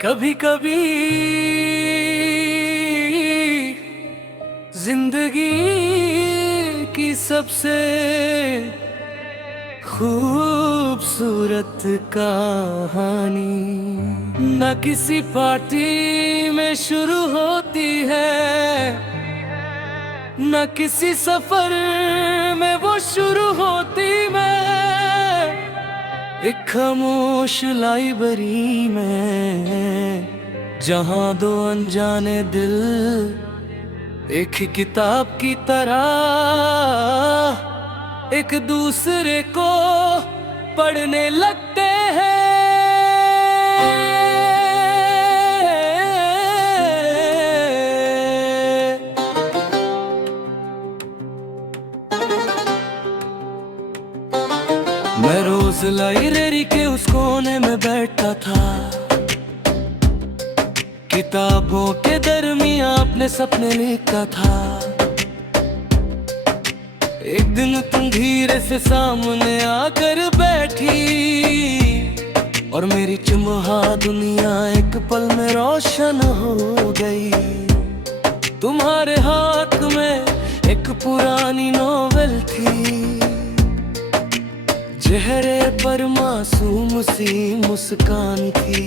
कभी कभी जिंदगी की सबसे खूबसूरत कहानी न किसी पार्टी में शुरू होती है, न किसी सफर में वो शुरू होती। मैं एक खामोश लाइब्रेरी में, जहां दो अनजाने दिल एक ही किताब की तरह एक दूसरे को पढ़ने लगते हैं। मैं रोज लाइब्रेरी के उस कोने में बैठता था, किताबों के दरमियां अपने सपने लिखता था। एक दिन तुम धीरे से सामने आकर बैठी और मेरी चुमहा दुनिया एक पल में रोशन हो गई। तुम्हारे हाथ में एक पुरानी नोवेल थी, चेहरे पर मासूम सी मुस्कान थी।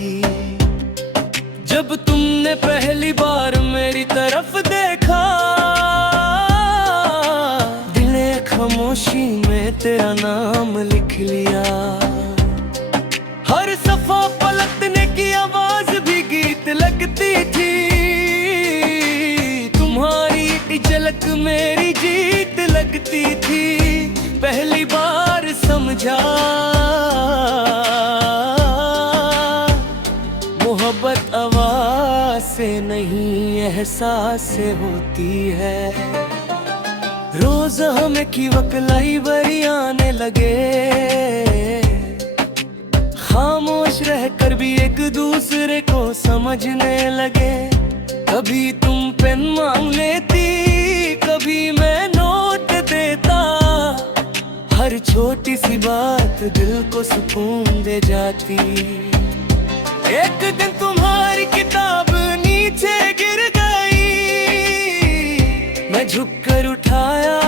जब तुमने पहली बार मेरी तरफ देखा, दिल ने खामोशी में तेरा नाम लिख लिया। हर सफा पलटने की आवाज भी गीत लगती थी, तुम्हारी झलक मेरी जीत लगती थी। पहली बार समझा मोहब्बत आवाज से नहीं एहसास से होती है। रोज हमें की वक्त लाइब्रेरी आने लगे, खामोश रहकर भी एक दूसरे को समझने लगे। कभी तुम पेन मांग लेती, कभी मैं नोट देता। हर छोटी सी बात दिल को सुकून दे जाती। एक दिन तुम्हारी किताब नीचे गिर गई, मैं झुककर उठाया,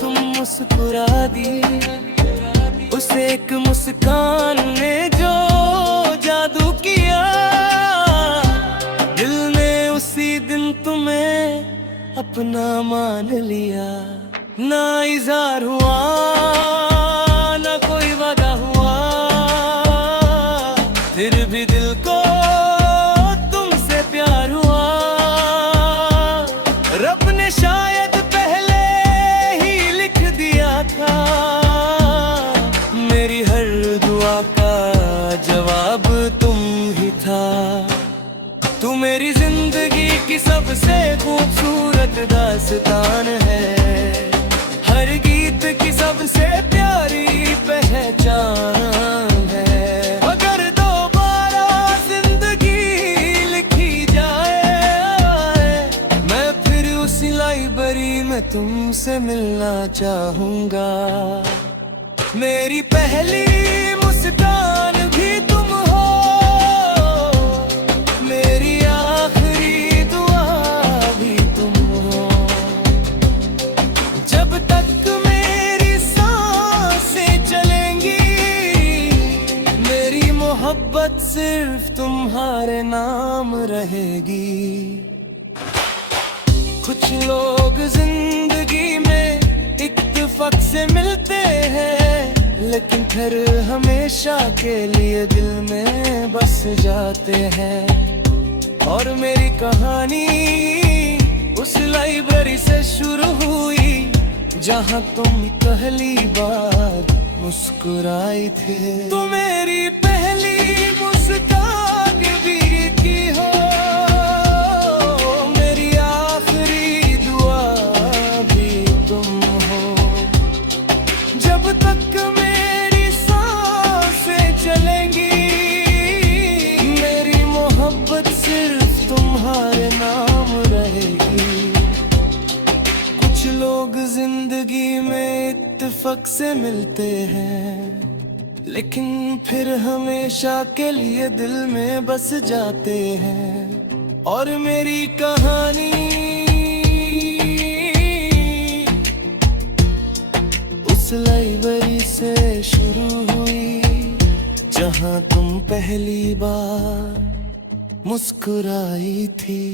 तुम मुस्कुरा दी। उस एक मुस्कान ने जो जादू किया, दिल ने उसी दिन तुम्हें अपना मान लिया। ना इज़हार हुआ, ना कोई वादा हुआ, फिर भी दिल को तुमसे प्यार हुआ। रब ने शायद पहले ही लिख दिया था, मेरी हर दुआ का जवाब तुम ही था। तू मेरी जिंदगी की सबसे खूबसूरत दास्तान है, हर गीत की सबसे प्यारी पहचान है। अगर दोबारा जिंदगी लिखी जाए, मैं फिर उसी लाइब्रेरी में तुमसे मिलना चाहूंगा। मेरी पहली मुस्कान भी तुम हो, मेरी आखिरी दुआ भी तुम हो। जब तक मेरी सांसें चलेंगी, मेरी मोहब्बत सिर्फ तुम्हारे नाम रहेगी। कुछ लोग जिंदगी में इत्तेफाक से मिलते हैं, लेकिन फिर हमेशा के लिए दिल में बस जाते हैं। और मेरी कहानी उस लाइब्रेरी से शुरू हुई, जहां तुम पहली बार मुस्कुराई थे। तो मेरी पहली मुस्कान भी की हो, मेरी आखिरी दुआ भी तुम हो। जब तक मेरी सांसें चलेंगी, मेरी मोहब्बत सिर्फ तुम्हारे नाम रहेगी। कुछ लोग जिंदगी में इत्तेफाक से मिलते हैं, लेकिन फिर हमेशा के लिए दिल में बस जाते हैं। और मेरी कहानी उस लाइब्रेरी से शुरू हुई जहां तुम पहली बार मुस्कुराई थी।